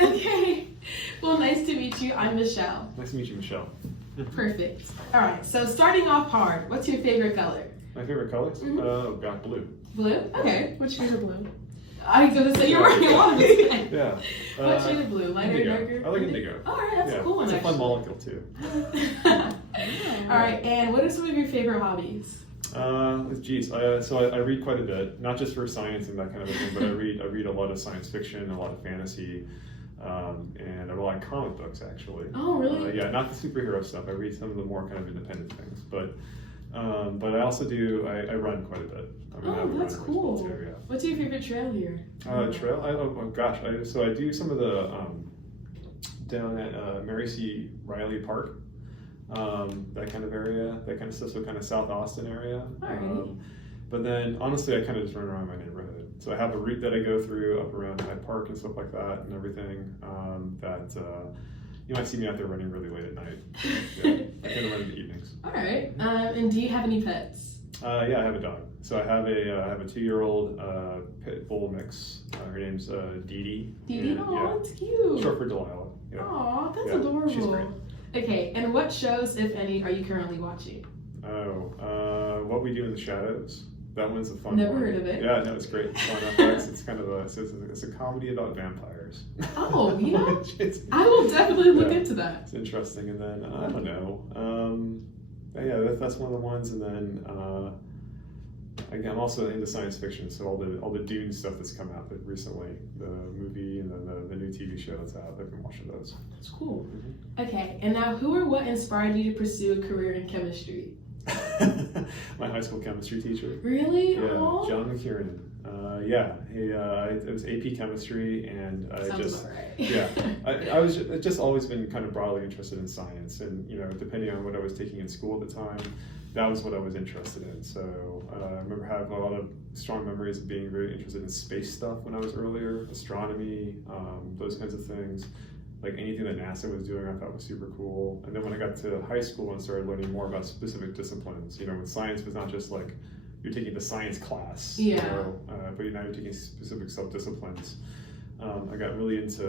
Okay. Well, nice to meet you. I'm Michelle. Nice to meet you, Michelle. Perfect. All right. So starting off hard, what's your favorite color? My favorite colors? Mhm. Oh, God, blue. Blue? Okay. Which shade of blue? I was gonna say you're wearing a lot of this. Yeah. What shade of blue? Lighter, Indigo. darker? I like indigo. All right, that's Yeah, a cool one. it's a fun actually. molecule, too. All right. And what are some of your favorite hobbies? Geez, so I read quite a bit, not just for science and that kind of thing, but I read a lot of science fiction, a lot of fantasy, and a lot of comic books, actually. Oh, really? Yeah, not the superhero stuff. I read some of the more kind of independent things, but I also do. I run quite a bit. I'm an Oh, avid that's runner as well, cool. too, yeah. What's your favorite trail here? Trail? Oh gosh, so I do some of the down at Mary C. Riley Park, that kind of area, that kind of stuff, so kind of South Austin area. Alrighty. But then honestly, I kind of just run around my neighborhood. So I have a route that I go through up around Hyde Park and stuff like that and everything. You might see me out there running really late at night. Yeah, I kind of run in the evenings. All right. And do you have any pets? Yeah, I have a dog. So I have a 2-year-old pit bull mix. Her name's Dee Dee. Dee Dee? And, Oh, yeah, that's cute. short for Delilah. Yeah. Aw, that's Yeah, adorable. she's great. Okay, and what shows, if any, are you currently watching? What We Do in the Shadows. That one's a fun Never one. heard of it. Yeah, no, it's great. It's on FX. It's kind of it's a comedy about vampires. Oh, you know, it's, I will definitely look Yeah. into that. it's interesting. And then I don't know. Yeah, that's one of the ones. And then again, I'm also into science fiction, so all the Dune stuff that's come out recently, the movie and then the new TV show that's out. I've been watching those. That's cool. Mm-hmm. Okay, and now who or what inspired you to pursue a career in chemistry? My high school chemistry teacher. Really? Yeah, Aw. John McKiernan. It was AP chemistry, and I Sounds just about right. yeah, I was just always been kind of broadly interested in science, and depending on what I was taking in school at the time, that was what I was interested in. So I remember having a lot of strong memories of being very interested in space stuff when I was earlier, astronomy, those kinds of things. Like anything that NASA was doing, I thought was super cool. And then when I got to high school and started learning more about specific disciplines, when science was not just like you're taking the science class, Yeah. but now you're taking specific sub-disciplines. I got really into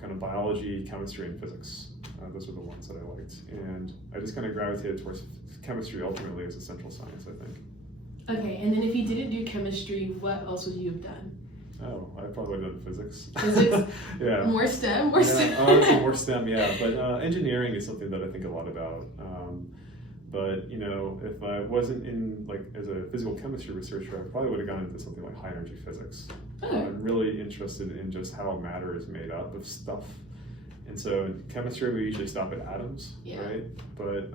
kind of biology, chemistry, and physics. Those were the ones that I liked. And I just kind of gravitated towards chemistry ultimately as essential science, I think. Okay, and then if you didn't do chemistry, what else would you have done? Oh, I probably would have done physics. Physics? Yeah. More STEM? More STEM? Yeah, more STEM, yeah. But engineering is something that I think a lot about. But if I wasn't in as a physical chemistry researcher, I probably would have gone into something like high energy physics. Okay. I'm really interested in just how matter is made up of stuff. And so in chemistry, we usually stop at atoms, Yeah. right? But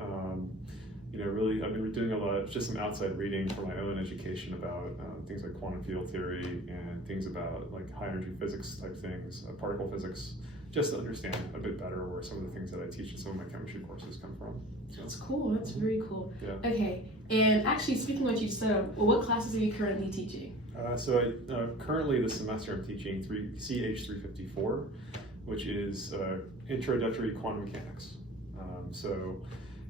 really, I've been doing a lot of just some outside reading for my own education about things like quantum field theory and things about like high energy physics type things, particle physics, just to understand a bit better where some of the things that I teach in some of my chemistry courses come from. So, That's cool. That's very cool. yeah. Okay, and actually, speaking of what you said, what classes are you currently teaching? Currently this semester I'm teaching CH354, which is introductory quantum mechanics. So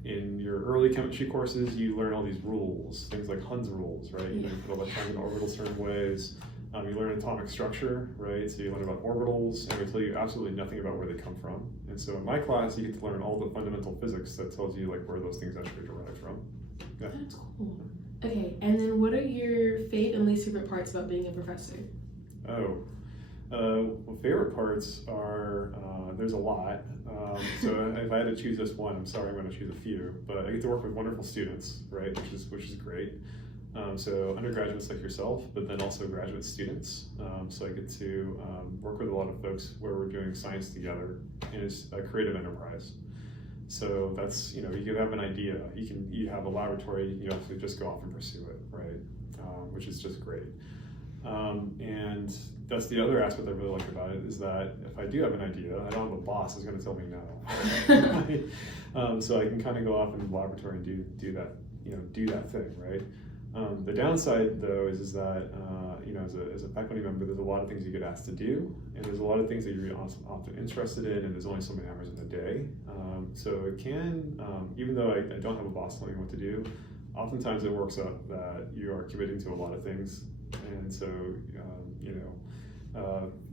in your early chemistry courses, you learn all these rules, things like Hund's rules, right? You put electrons in orbitals certain ways. You learn atomic structure, right? So you learn about orbitals, and we tell you absolutely nothing about where they come from. And so in my class, you get to learn all the fundamental physics that tells you where those things actually derive from. Yeah. That's cool. Okay, and then what are your favorite and least favorite parts about being a professor? Well, favorite parts are, there's a lot. So if I had to choose just one, I'm sorry, I'm going to choose a few. But I get to work with wonderful students, right, which is great. So undergraduates like yourself, but then also graduate students. So I get to work with a lot of folks where we're doing science together, and it's a creative enterprise. So that's, you can have an idea, you have a laboratory, you have to just go off and pursue it, right? Which is just great. And that's the other aspect I really like about it, is that if I do have an idea, I don't have a boss who's going to tell me no. So I can kind of go off in the laboratory and do that thing, right? The downside, though, is that as a faculty member, there's a lot of things you get asked to do, and there's a lot of things that you're often interested in, and there's only so many hours in a day. So it can, even though I don't have a boss telling me what to do, oftentimes it works out that you are committing to a lot of things, and so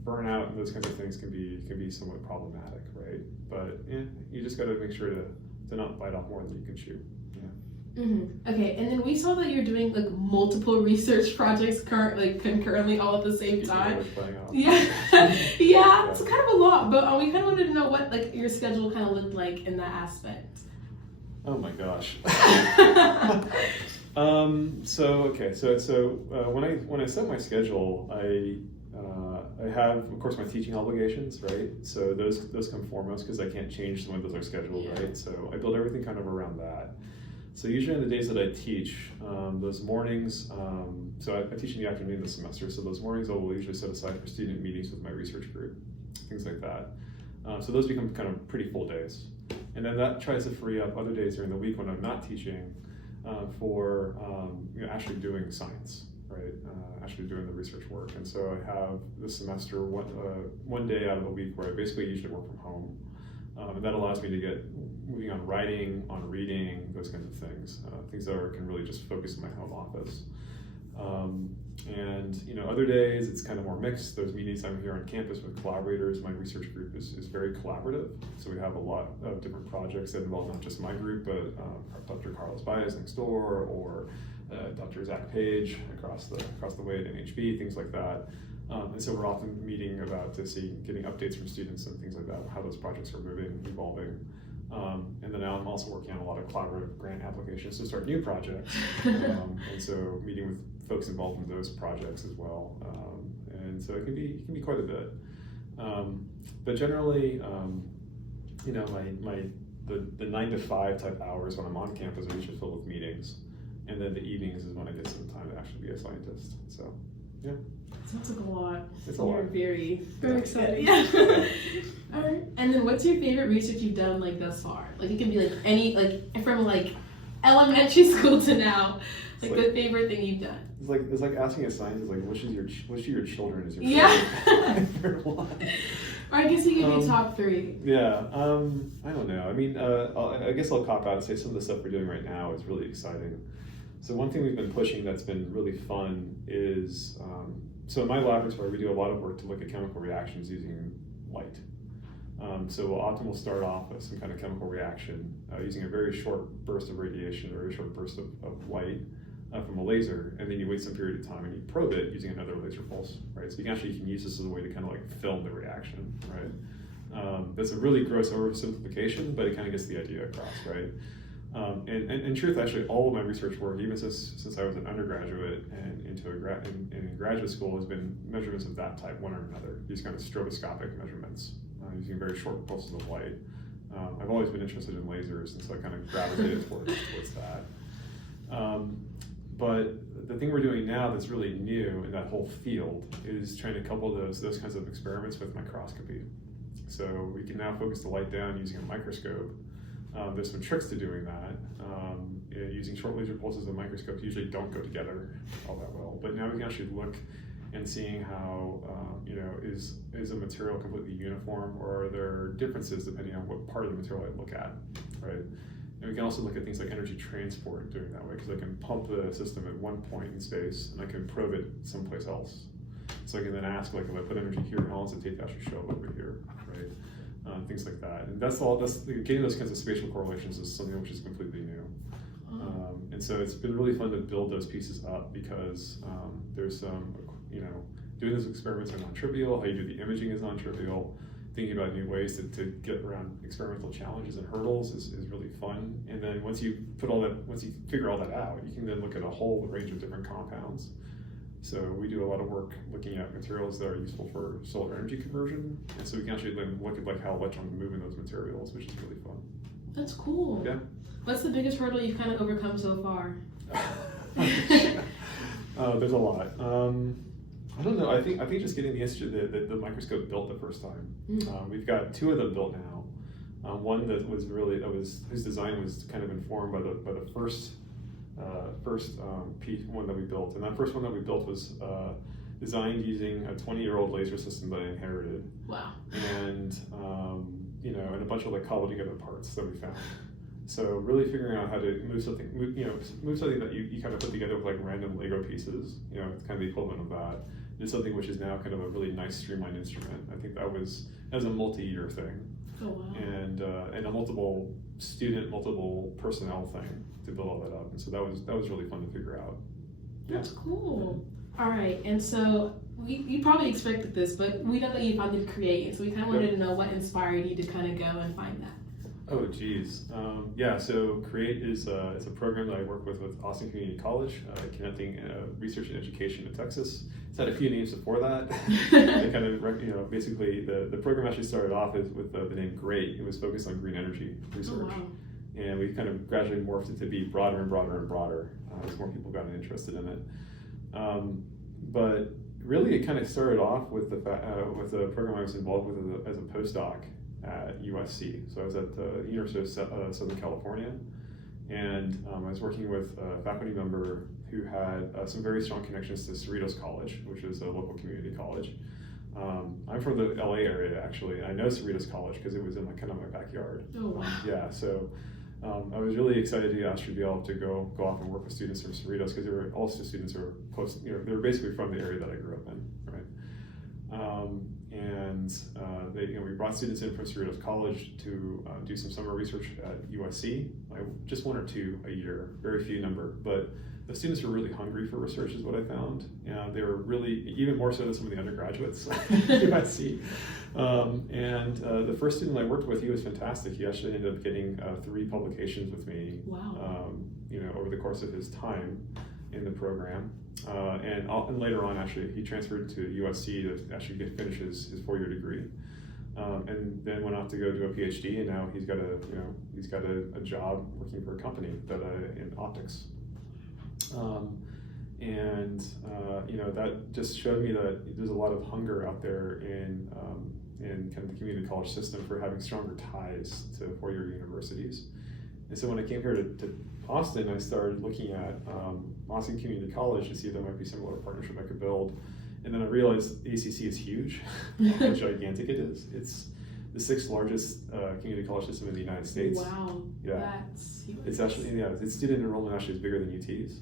burnout and those kinds of things can be somewhat problematic, right? But you just got to make sure to not bite off more than you can chew. Okay, and then we saw that you're doing like multiple research projects concurrently all at the same time. Yeah, yeah, it's kind of a lot, but we kind of wanted to know what like your schedule kind of looked like in that aspect. Oh my gosh. When I set my schedule, I have, of course, my teaching obligations, right? So those come foremost because I can't change when those are scheduled, right? So I build everything kind of around that. So usually on the days that I teach, those mornings, so I teach in the afternoon this semester, so those mornings I will usually set aside for student meetings with my research group, things like that. So those become kind of pretty full days. And then that tries to free up other days during the week when I'm not teaching for actually doing science, right? Actually doing the research work. And so I have this semester one day out of the week where I basically usually work from home. And that allows me to get moving on writing, on reading, those kinds of things. Things that can really just focus in my home office. Other days it's kind of more mixed. Those meetings I'm here on campus with collaborators. My research group is very collaborative. So we have a lot of different projects that involve not just my group, but Dr. Carlos Baez next door, or Dr. Zach Page across the way at NHB, things like that. And so we're often meeting getting updates from students and things like that, how those projects are moving, evolving. And then now I'm also working on a lot of collaborative grant applications to start new projects. And so meeting with folks involved in those projects as well. And so it can be quite a bit. But generally, the 9 to 5 type hours when I'm on campus are usually filled with meetings. And then the evenings is when I get some time to actually be a scientist. So, yeah. Sounds like a lot. It's a lot. You're very excited. Yeah. All right. And then what's your favorite research you've done like thus far? Like it can be like any, like from like elementary school to now, like the favorite thing you've done. It's like asking a scientist like which of your children is your favorite one? Or I guess you could do top 3. Yeah. I don't know. I mean, I guess I'll cop out and say some of the stuff we're doing right now is really exciting. So one thing we've been pushing that's been really fun is, so in my laboratory, we do a lot of work to look at chemical reactions using light. So we'll start off with some kind of chemical reaction using a very short burst of radiation, a very short burst of light from a laser, and then you wait some period of time and you probe it using another laser pulse, right? So you can use this as a way to kind of like film the reaction, right? That's a really gross oversimplification, but it kind of gets the idea across, right? And in truth, actually, all of my research work, even since I was an undergraduate and in graduate school, has been measurements of that type, one or another. These kind of stroboscopic measurements, using very short pulses of light. I've always been interested in lasers, and so I kind of gravitated towards that. But the thing we're doing now that's really new in that whole field is trying to couple those kinds of experiments with microscopy. So we can now focus the light down using a microscope. There's some tricks to doing that. Using short laser pulses and microscopes usually don't go together all that well, but now we can actually look and seeing how, is a material completely uniform, or are there differences depending on what part of the material I look at, right? And we can also look at things like energy transport doing that way, because I can pump the system at one point in space and I can probe it someplace else. So I can then ask, like, if I put energy here, how long does it take to actually show up over here, right? Things like that. And getting those kinds of spatial correlations is something which is completely new. And so it's been really fun to build those pieces up, because there's some, doing those experiments are non-trivial. How you do the imaging is non-trivial. Thinking about new ways to get around experimental challenges and hurdles is really fun. And then once you figure all that out, you can then look at a whole range of different compounds. So we do a lot of work looking at materials that are useful for solar energy conversion. And so we can actually then look at like how electrons move in those materials, which is really fun. That's cool. Yeah. What's the biggest hurdle you've kind of overcome so far? There's a lot. I don't know. I think just getting the microscope built the first time. We've got 2 of them built now. One that was whose design was kind of informed by the first one that we built, and that first one that we built was designed using a 20-year-old laser system that I inherited. Wow. And and a bunch of like cobbled together parts that we found. So really figuring out how to move something that you kind of put together with like random Lego pieces, it's kind of the equivalent of that, into something which is now kind of a really nice streamlined instrument. I think that was a multi-year thing. Oh, wow. And a multiple student, multiple personnel thing to build all that up. And so that was really fun to figure out. That's cool. All right, and so you probably expected this, but we know that you founded Create, and so we kind of wanted to know what inspired you to kind of go and find that. Oh, geez. Yeah, so Create is it's a program that I work with Austin Community College, connecting research and education in Texas. It's had a few names before that. It kind of, basically, the program actually started off with the name GREAT. It was focused on green energy research. Oh, wow. And we kind of gradually morphed it to be broader and broader and broader as more people got interested in it. But really, it kind of started off with the program I was involved with as a postdoc at USC. So I was at the University of Southern California, and I was working with a faculty member who had some very strong connections to Cerritos College, which is a local community college. I'm from the LA area, actually. I know Cerritos College because it was in kind of my backyard. Oh, wow. Yeah, so I was really excited to actually be able to go off and work with students from Cerritos, because they were also students who were close, they were basically from the area that I grew up in, right? We brought students in from Cerritos College to do some summer research at USC, just one or two a year, very few number, but the students were really hungry for research is what I found. They were really, even more so than some of the undergraduates at USC. The first student I worked with, he was fantastic. He actually ended up getting 3 publications with me. Wow. Over the course of his time in the program. And later on, actually, he transferred to USC to actually finish his 4-year degree. And then went off to go do a PhD, and now he's got a job working for a company in optics. That just showed me that there's a lot of hunger out there in kind of the community college system for having stronger ties to 4-year universities. And so when I came here to Austin, I started looking at Austin Community College to see if there might be some similar partnership I could build. And then I realized ACC is huge, how gigantic it is. It's the 6th largest community college system in the United States. Wow. Yeah. That's huge. It's actually, its student enrollment actually is bigger than UT's.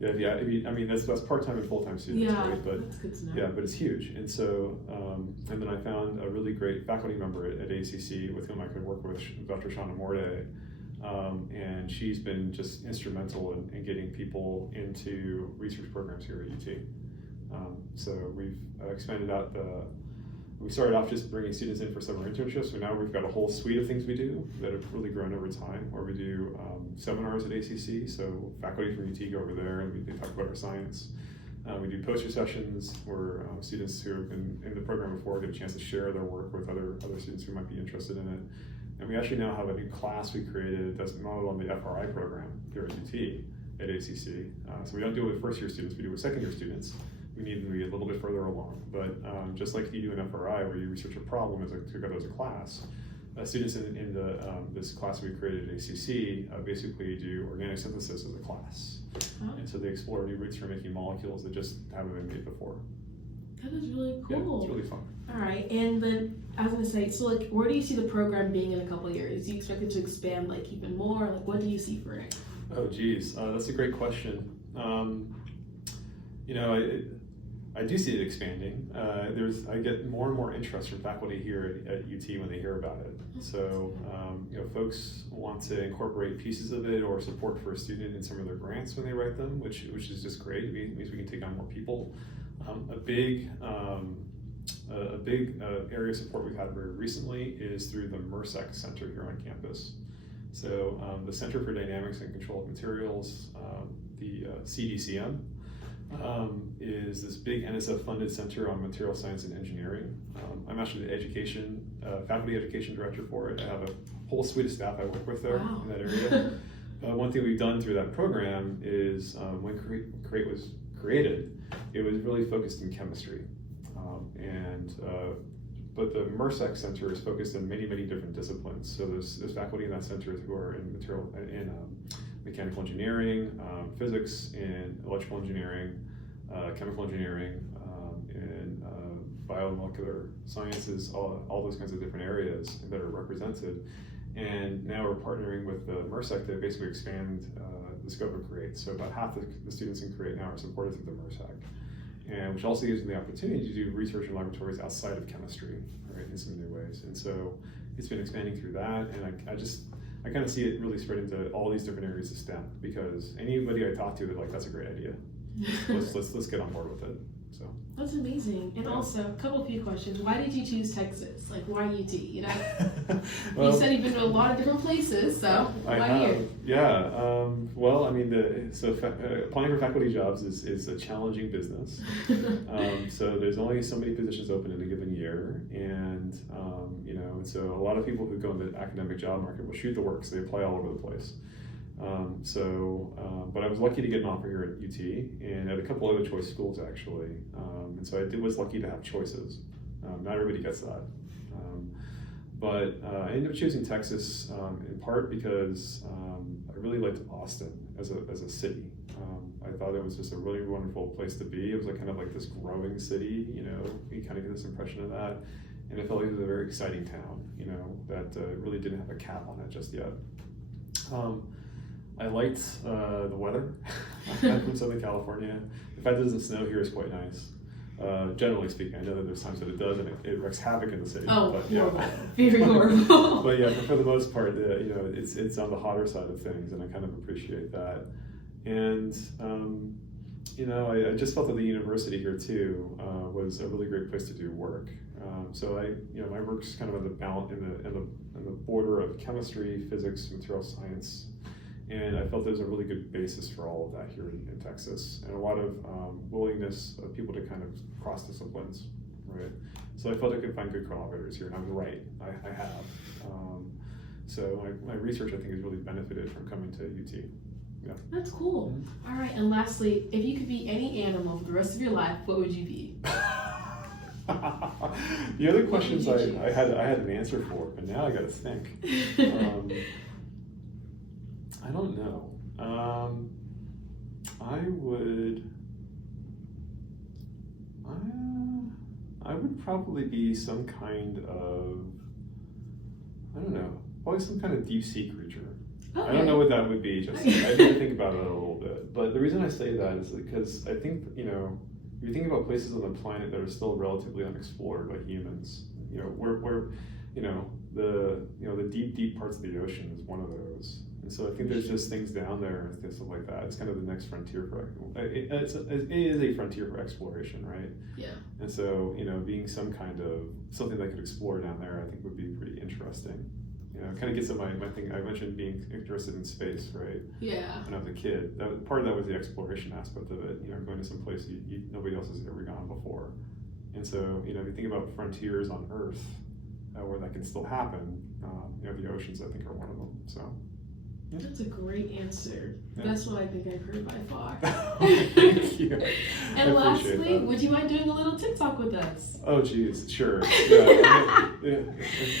That's part-time and full-time students, right? But that's good to know. yeah, but it's huge. And so, and then I found a really great faculty member at ACC with whom I could work with, Dr. Shauna Morde. And she's been just instrumental in getting people into research programs here at UT. So we've expanded out we started off just bringing students in for summer internships, so now we've got a whole suite of things we do that have really grown over time, where we do seminars at ACC, so faculty from UT go over there and they talk about our science. We do poster sessions where students who have been in the program before get a chance to share their work with other students who might be interested in it. And we actually now have a new class we created that's modeled on the FRI program here at UT at ACC. So we don't do it with first-year students, we do it with second-year students. We need them to be a little bit further along. But just like you do in FRI, where you research a problem together as a class, students in this class we created at ACC basically do organic synthesis as a class. And so they explore new routes for making molecules that just haven't been made before. That is really cool. Yeah, it's really fun. All right, and then I was gonna say, so where do you see the program being in a couple of years? Do you expect it to expand even more? What do you see for it? Oh, geez, that's a great question. I do see it expanding. I get more and more interest from faculty here at UT when they hear about it. So, folks want to incorporate pieces of it or support for a student in some of their grants when they write them, which is just great. It means we can take on more people. A big area of support we've had very recently is through the MERSEC Center here on campus. So the Center for Dynamics and Control of Materials, the CDCM, is this big NSF-funded center on material science and engineering. I'm actually the faculty education director for it. I have a whole suite of staff I work with there in that area. One thing we've done through that program is when Create was created, it was really focused in chemistry. But the MERSEC Center is focused on many, many different disciplines. So there's faculty in that center who are in mechanical engineering, physics, and electrical engineering, chemical engineering, and biomolecular sciences, all those kinds of different areas that are represented. And now we're partnering with the MRSEC to basically expand the scope of CREATE. So about half the students in CREATE now are supported through the MRSEC, and which also gives them the opportunity to do research in laboratories outside of chemistry, right, in some new ways. And so it's been expanding through that, and I kind of see it really spreading to all these different areas of STEM, because anybody I talk to, they're like, that's a great idea. Let's get on board with it. So that's amazing. And also, a couple few questions. Why did you choose Texas? Like, why UT? You know, well, you said you've been to a lot of different places, so why here? Yeah. Well, I mean, applying for faculty jobs is a challenging business. So there's only so many positions open in a given year, and you know, and so a lot of people who go into the academic job market will shoot the works. They apply all over the place. But I was lucky to get an offer here at UT and at a couple other choice schools actually. And so I was lucky to have choices. Not everybody gets that. But I ended up choosing Texas in part because I really liked Austin as a city. I thought it was just a really wonderful place to be. It was like kind of like this growing city, you know, you kind of get this impression of that. And it felt like it was a very exciting town, you know, that really didn't have a cap on it just yet. I liked the weather. I'm from Southern California. The fact that it doesn't snow here is quite nice. Generally speaking, I know that there's times that it does, and it wreaks havoc in the city. Oh, but, horrible. Yeah. Very horrible. But yeah, for the most part, you know, it's on the hotter side of things, and I kind of appreciate that. And you know, I just felt that the university here too was a really great place to do work. So you know, my work's kind of in the border of chemistry, physics, material science. And I felt there was a really good basis for all of that here in Texas, and a lot of willingness of people to kind of cross disciplines, right? So I felt I could find good collaborators here, and I was right. I have. So my research, I think, has really benefited from coming to UT. Yeah. That's cool. All right, and lastly, if you could be any animal for the rest of your life, what would you be? The other questions I had an answer for, but now I got to think. I don't know. I would probably be some kind of, I don't know, probably some kind of deep sea creature. Okay. I don't know what that would be. Just I need to think about it a little bit. But the reason I say that is because I think, you know, if you think about places on the planet that are still relatively unexplored by humans, you know, where you know, the deep parts of the ocean is one of those. And so I think there's just things down there and stuff like that. It's kind of the next frontier for it is a frontier for exploration, right? Yeah. And so, you know, being something that could explore down there, I think would be pretty interesting. You know, it kind of gets at my thing. I mentioned being interested in space, right? Yeah. When I was a kid, part of that was the exploration aspect of it. You know, going to some place nobody else has ever gone before. And so, you know, if you think about frontiers on Earth, where that can still happen, you know, the oceans, I think, are one of them. So. Yeah. That's a great answer. Yeah. That's what I think I've heard by far. Thank you. And lastly, would you mind doing a little TikTok with us? Oh, geez, sure. Yeah.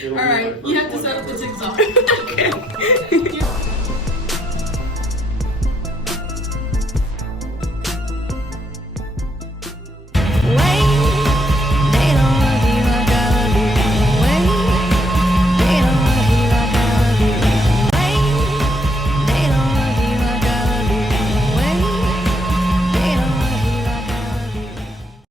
All right, you have to set up the TikTok. Okay.